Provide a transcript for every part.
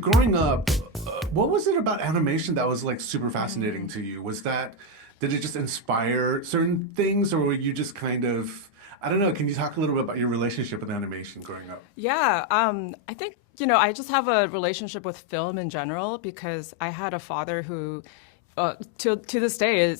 growing up, what was it about animation that was like super fascinating to you? Did it just inspire certain things, or were you just kind of, I don't know, can you talk a little bit about your relationship with animation growing up? Yeah, I think, I just have a relationship with film in general because I had a father who, to this day,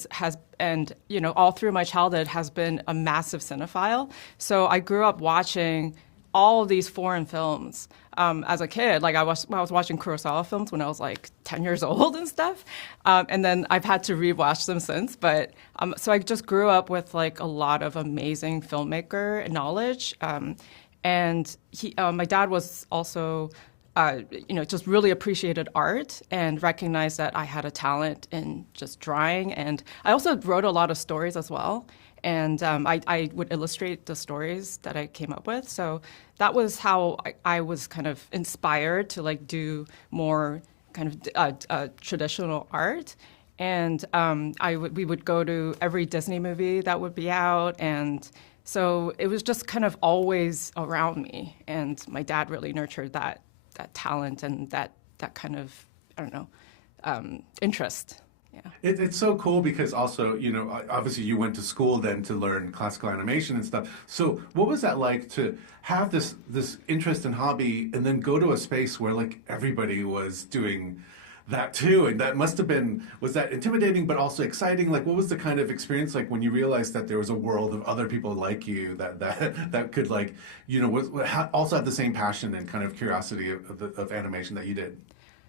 and all through my childhood has been a massive cinephile. So I grew up watching all of these foreign films as a kid. Like I was watching Kurosawa films when I was like 10 years old and stuff, and then I've had to rewatch them since. But so I just grew up with like a lot of amazing filmmaker knowledge, and my dad was also. Just really appreciated art and recognized that I had a talent in just drawing. And I also wrote a lot of stories as well. And I would illustrate the stories that I came up with. So that was how I was kind of inspired to like do more kind of traditional art. And we would go to every Disney movie that would be out. And so it was just kind of always around me. And my dad really nurtured that talent and that kind of, I don't know, interest. Yeah. It's so cool because also, obviously you went to school then to learn classical animation and stuff. So what was that like to have this interest and hobby and then go to a space where like everybody was doing that too? And that must have been, was that intimidating but also exciting? Like what was the kind of experience like when you realized that there was a world of other people like you that could like, also have the same passion and kind of curiosity of animation that you did?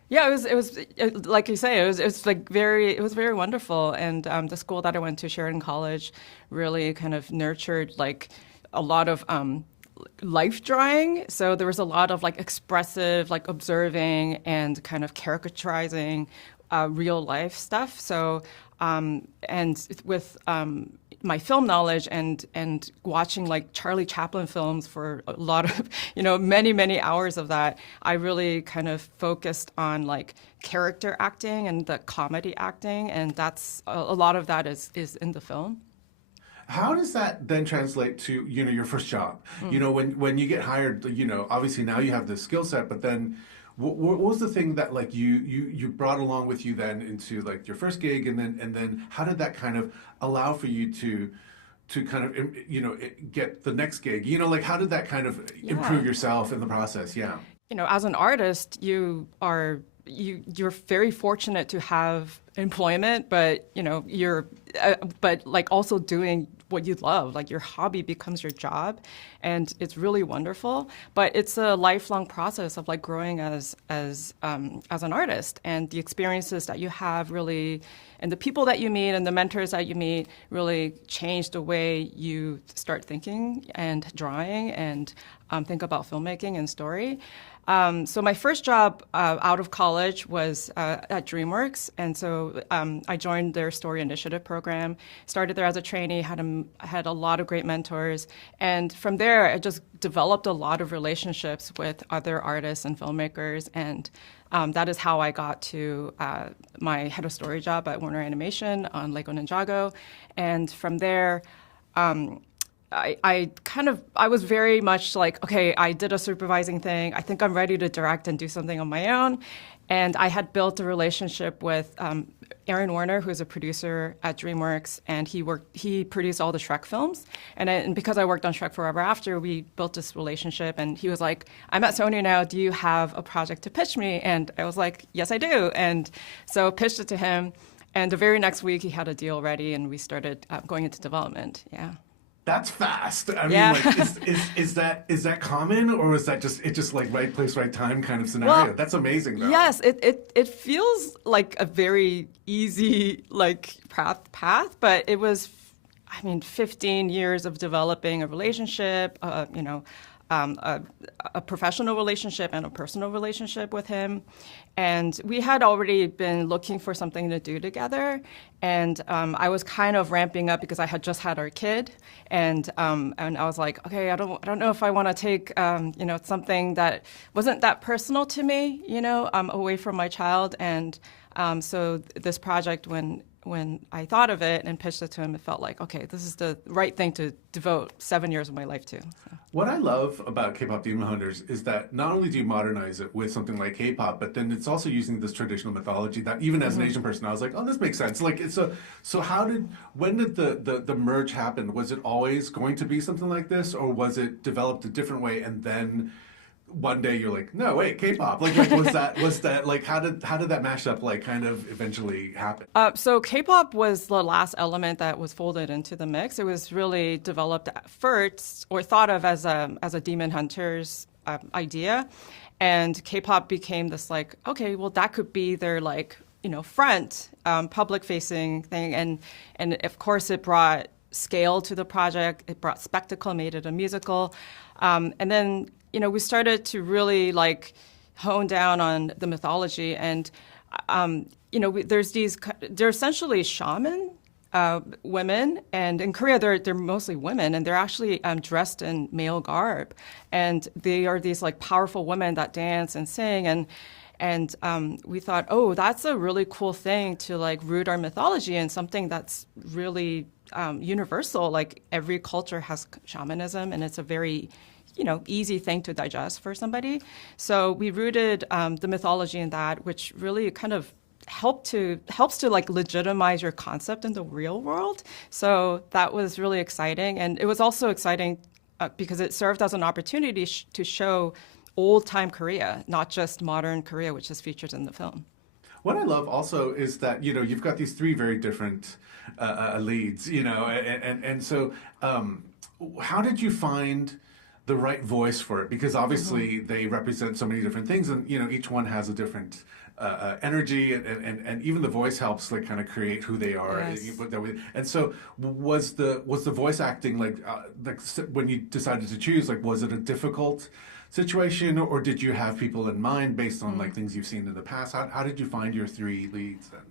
Yeah, it was like you say, it was very wonderful. And the school that I went to, Sheridan College, really kind of nurtured like a lot of life drawing. So there was a lot of like expressive, like observing and kind of caricaturizing real life stuff. So and with my film knowledge and watching like Charlie Chaplin films for a lot of, many hours of that, I really kind of focused on like character acting and the comedy acting. And that's a lot of that is in the film. How does that then translate to, your first job? When you get hired, obviously now you have this skill set, but then what was the thing that like you brought along with you then into like your first gig, and then how did that kind of allow for you to kind of get the next gig? Like how did that kind of improve yourself in the process? Yeah. As an artist, you're very fortunate to have employment, but but like also doing what you love, like your hobby becomes your job, and it's really wonderful. But it's a lifelong process of like growing as an artist, and the experiences that you have really, and the people that you meet and the mentors that you meet really change the way you start thinking and drawing and think about filmmaking and story. So my first job out of college was at DreamWorks, and so I joined their Story Initiative program. Started there as a trainee, had a lot of great mentors, and from there I just developed a lot of relationships with other artists and filmmakers, and that is how I got to my head of story job at Warner Animation on Lego Ninjago, and from there. I was very much like, okay, I did a supervising thing. I think I'm ready to direct and do something on my own. And I had built a relationship with Aaron Warner, who's a producer at DreamWorks, and he produced all the Shrek films. And because I worked on Shrek Forever After, we built this relationship. And he was like, I'm at Sony now. Do you have a project to pitch me? And I was like, yes, I do. And so pitched it to him. And the very next week, he had a deal ready, and we started going into development. Yeah. That's fast. I Yeah. mean, like, is that common, or is that just like right place, right time kind of scenario? Well, that's amazing, though. Yes, it feels like a very easy like path, but it was, 15 years of developing a relationship, a professional relationship and a personal relationship with him. And we had already been looking for something to do together. And I was kind of ramping up because I had just had our kid. And I was like, okay, I don't know if I want to take, something that wasn't that personal to me, away from my child. And so this project, when when I thought of it and pitched it to him, it felt like, okay, this is the right thing to devote 7 years of my life to. So. What I love about Kpop Demon Hunters is that not only do you modernize it with something like K-pop, but then it's also using this traditional mythology that even as an Asian person, I was like, oh, this makes sense. Like, when did the merge happen? Was it always going to be something like this, or was it developed a different way and then one day you're like, no, wait, K-pop. Like was that like how did that mashup like kind of eventually happen? So K-pop was the last element that was folded into the mix. It was really developed at first or thought of as a Demon Hunters idea, and K-pop became this like, okay, well that could be their like front public facing thing, and of course it brought scale to the project. It brought spectacle, made it a musical, and then. We started to really like hone down on the mythology, and they're essentially shaman women, and in Korea they're mostly women, and they're actually dressed in male garb, and they are these like powerful women that dance and sing, and we thought, oh, that's a really cool thing to like root our mythology in something that's really universal. Like every culture has shamanism, and it's a very easy thing to digest for somebody. So we rooted the mythology in that, which really kind of helps to like legitimize your concept in the real world. So that was really exciting, and it was also exciting because it served as an opportunity to show old-time Korea, not just modern Korea, which is featured in the film. What I love also is that you've got these three very different leads, and so how did you find the right voice for it? Because obviously they represent so many different things, and each one has a different energy, and even the voice helps like kind of create who they are. Yes. And so was the voice acting like when you decided to choose, like was it a difficult situation, or did you have people in mind based on like things you've seen in the past? How did you find your three leads then?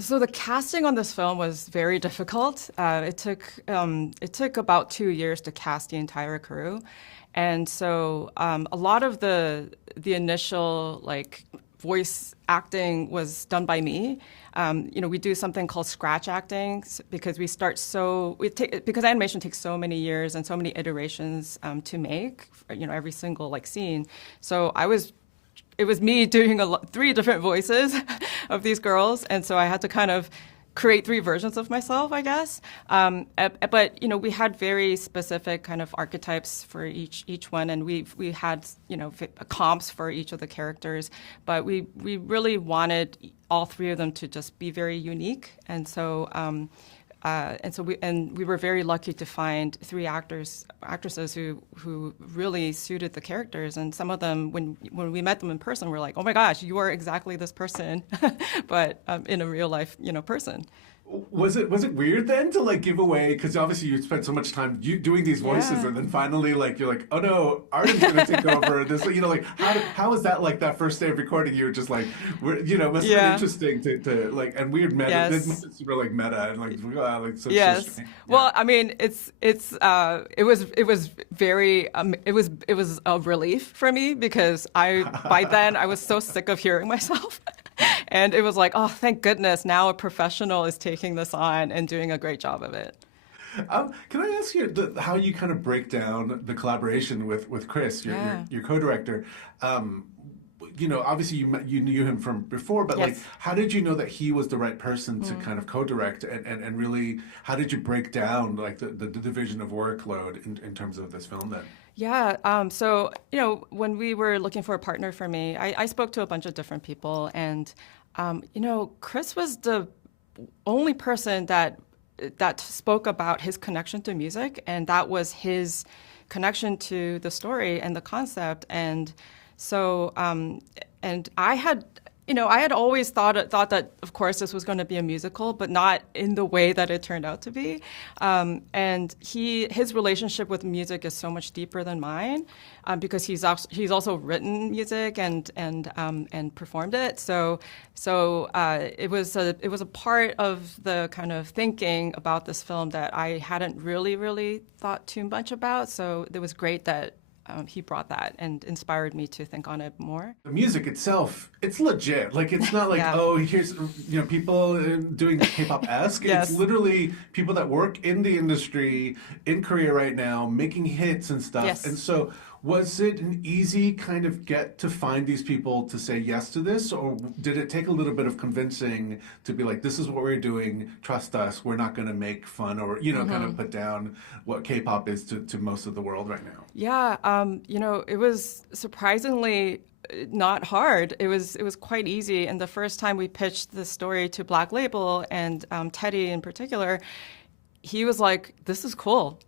So the casting on this film was very difficult. It took about 2 years to cast the entire crew. And so a lot of the initial like voice acting was done by me. We do something called scratch acting because because animation takes so many years and so many iterations to make, every single like scene. So it was me doing 3 different voices of these girls, and so I had to kind of create 3 versions of myself, I guess. But we had very specific kind of archetypes for each one, and we had comps for each of the characters. But we really wanted all 3 of them to just be very unique, and so we were very lucky to find 3 actresses who really suited the characters, and some of them when we met them in person, we're like, oh my gosh, you are exactly this person, but in a real life person. Was it weird then to like give away, because obviously you spent so much time doing these voices, and then finally like you're like, oh no, Arden's gonna take over this, like how was that like that first day of recording? You were just like, must have been interesting to like, and weird meta. Yes. This must have super like meta and like so yes. So well, I mean, it was very it was a relief for me, because by then I was so sick of hearing myself. And it was like, oh, thank goodness, now a professional is taking this on and doing a great job of it. Can I ask you how you kind of break down the collaboration with Chris, your co-director? Obviously you knew him from before, but like, how did you know that he was the right person to kind of co-direct, and really, how did you break down like the division of workload in terms of this film then? Yeah. So, when we were looking for a partner for me, I spoke to a bunch of different people, and, Chris was the only person that spoke about his connection to music, and that was his connection to the story and the concept. And so, and I had always thought that, of course, this was going to be a musical, but not in the way that it turned out to be. And his relationship with music is so much deeper than mine, because he's also written music and performed it. So it was a part of the kind of thinking about this film that I hadn't really thought too much about. So it was great that he brought that and inspired me to think on it more. The music itself, it's legit. Like, it's not like, Yeah. oh, here's, people doing K-pop-esque. Yes. It's literally people that work in the industry in Korea right now, making hits and stuff. Yes. And so was it an easy kind of get to find these people to say yes to this? Or did it take a little bit of convincing to be like, this is what we're doing, trust us, we're not going to make fun or, kind of put down what K-pop is to most of the world right now? Yeah, it was surprisingly not hard. It was quite easy. And the first time we pitched the story to BlackLabel and Teddy in particular, he was like, this is cool.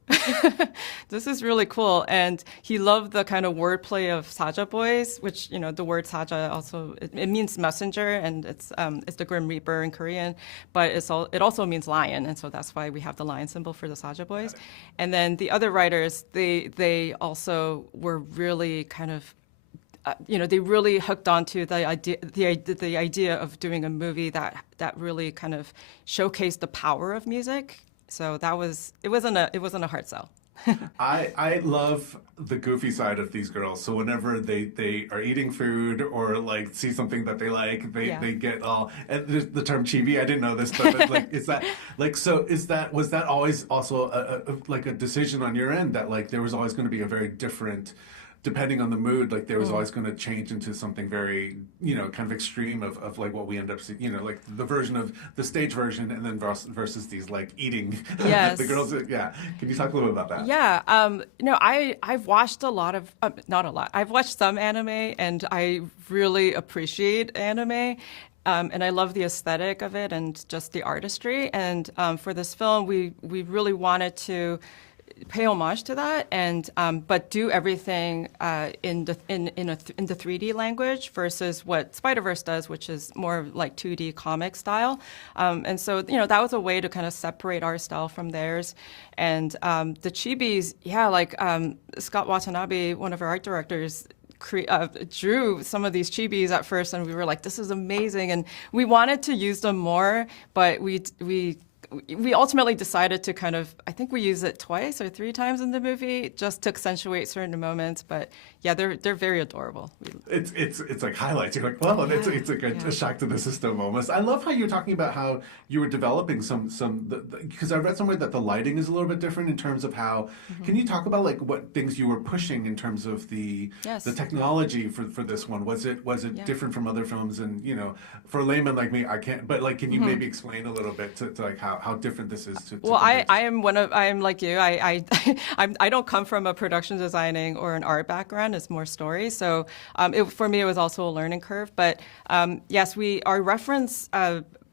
This is really cool. And he loved the kind of wordplay of Saja boys, which, the word Saja also, it means messenger, and it's the Grim Reaper in Korean, but it also means lion. And so that's why we have the lion symbol for the Saja boys. And then the other writers, they also were really kind of, they really hooked onto the idea of doing a movie that really kind of showcased the power of music. So it wasn't a hard sell. I love the goofy side of these girls. So whenever they are eating food or like see something that they like, they get all. And there's the term chibi, I didn't know this, but like is that like was that always also a decision on your end that like there was always going to be a very different, depending on the mood, like there was always going to change into something very, kind of extreme of like what we end up seeing, like the version of the stage version and then versus these like eating. Yes. The girls, yeah. Can you talk a little bit about that? Yeah. I've watched not a lot. I've watched some anime and I really appreciate anime. And I love the aesthetic of it and just the artistry. And for this film, we really wanted to pay homage to that, and but do everything in the 3D language versus what Spider-Verse does, which is more like 2D comic style. And so that was a way to kind of separate our style from theirs. And the Chibis, like Scott Watanabe, one of our art directors, drew some of these chibis at first, and we were like, this is amazing, and we wanted to use them more, but we ultimately decided to kind of, I think we use it twice or 3 times in the movie just to accentuate certain moments. But yeah, they're very adorable. It's like highlights. You're like, well, it's like a shock to the system almost. I love how you're talking about how you were developing because I read somewhere that the lighting is a little bit different in terms of how. Can you talk about like what things you were pushing in terms of the technology for this one? Was it different from other films? And for a layman like me, I can't. But like, can you maybe explain a little bit to like how different this is to well, I am like you. I don't come from a production designing or an art background. It's more story. So for me, it was also a learning curve. But yes, our reference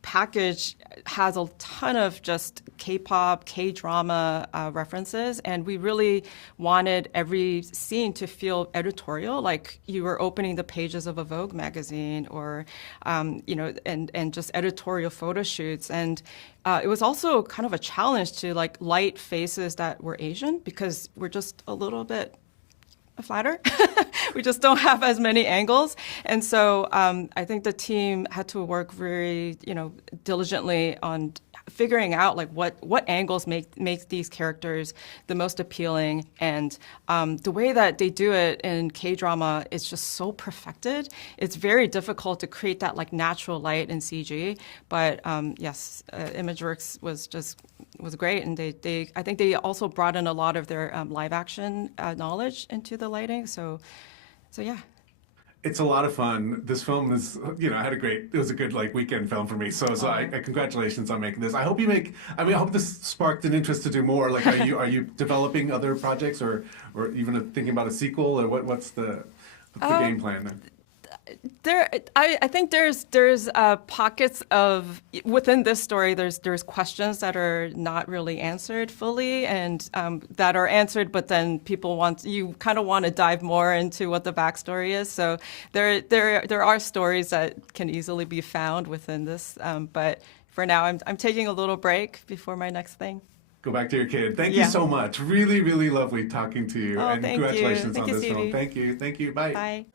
package has a ton of just K-pop, K-drama references, and we really wanted every scene to feel editorial, like you were opening the pages of a Vogue magazine, or and just editorial photo shoots. And it was also kind of a challenge to like light faces that were Asian, because we're just a little bit flatter. We just don't have as many angles. And so I think the team had to work very, diligently on figuring out like what angles make these characters the most appealing. And the way that they do it in K-drama is just so perfected. It's very difficult to create that like natural light in CG. But yes, ImageWorks was great, and I think they also brought in a lot of their live action knowledge into the lighting. So yeah. It's a lot of fun. This film is, it was a good like weekend film for me. So I congratulations on making this. I hope I hope this sparked an interest to do more. Like, are you developing other projects or even thinking about a sequel, or what's the game plan? I think there's pockets of within this story. There's questions that are not really answered fully, and that are answered, but then you kind of want to dive more into what the backstory is. So there are stories that can easily be found within this, but for now I'm taking a little break before my next thing. Go back to your kid. Thank you so much. Really, really lovely talking to you, and congratulations on this film. Thank you. Bye. Bye.